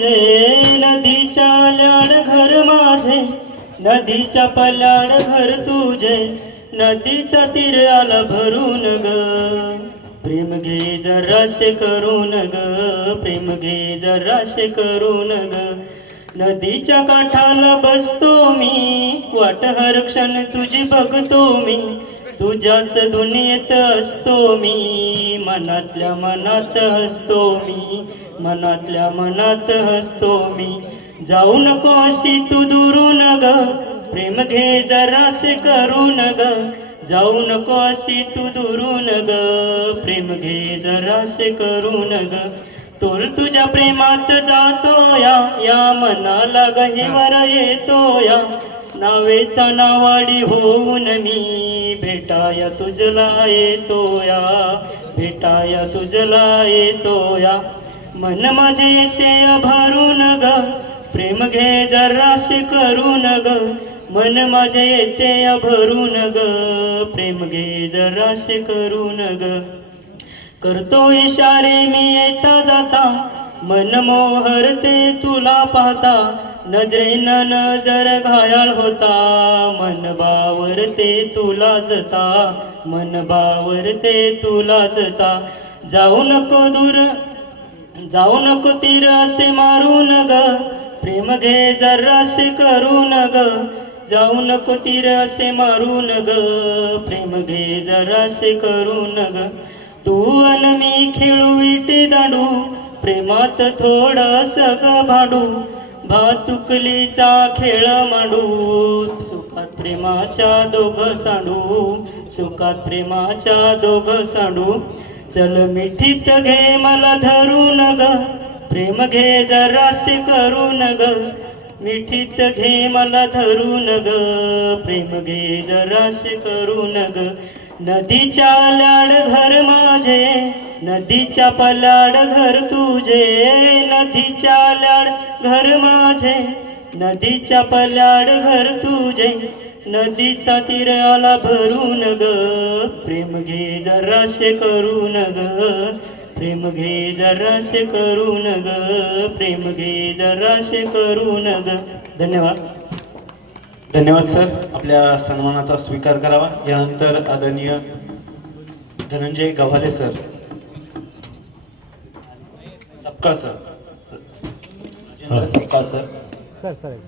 तुझे नदीच्या लाड घर माझे नदीच्या पलाड घर तुझे नदीचा तीर आला भरून ग. प्रेम घे जराशे करून ग प्रेम घे जराशे करून ग. नदीच्या काठाला बसतो मी वाट हर क्षण तुझी बघतो मी. तुझ्याच दुनियेत असतो मी मनातल्या मनात हसतो मी मनातल्या मनात हसतो मी. जाऊ नको अशी तू दुरून ग प्रेम घे जरासे करून ग जाऊ नको अशी तू दुरून ग प्रेम घे जरासे करून ग तोल तुझ्या प्रेमात जातो या या मनाला गहिवर येतो या नावेचा नावाडी होऊन मी भेटाया तुझला येतो या भेटाया तुझला येतो या मन माझे येते भरून ग प्रेम घे जराशे करून ग मन माझे येते भरून ग प्रेम घे जराशे करून ग करतो इशारे मी येता जाता मन मोहरते तुला पाहता. नजरेनं नजर घायाळ होता. मन बावरते तुला जता. मन बावरते तुला जता. जाऊ नको दूर जाऊ नको तीर असे मारून ग प्रेम घे जरासे करून ग जाऊ नको तीर असे मारून ग प्रेम घे जरासे करून ग तू अन मी खेळू विटी दांडू. प्रेमात थोडस ग भांडू. भातुकलीचा खेळ मांडू सुखात प्रेमाच्या दोघ सांडू सुखात प्रेमाच्या दोघ सांडू चल मिठीत घे मला धरून ग प्रेम घे जरासे करून ग मिठीत घे मला धरून ग प्रेम घे जरासे करून ग नदीच्या लाड घर माझे नदीच्या पलाड घर तुझे नदीच्या लाड घर माझे. नदीच्या पलाड घर तुझे नदीचा तीर आला भरून ग. प्रेम घे जराशे करून ग. प्रेम घे जराशे करून ग. प्रेम घे जराशे करून ग. धन्यवाद. धन्यवाद सर. आपल्या सन्मानाचा स्वीकार करावा. यानंतर आदरणीय धनंजय गव्हाले सर. सबका sir. Rajendra Sapkal sir. Sir sir.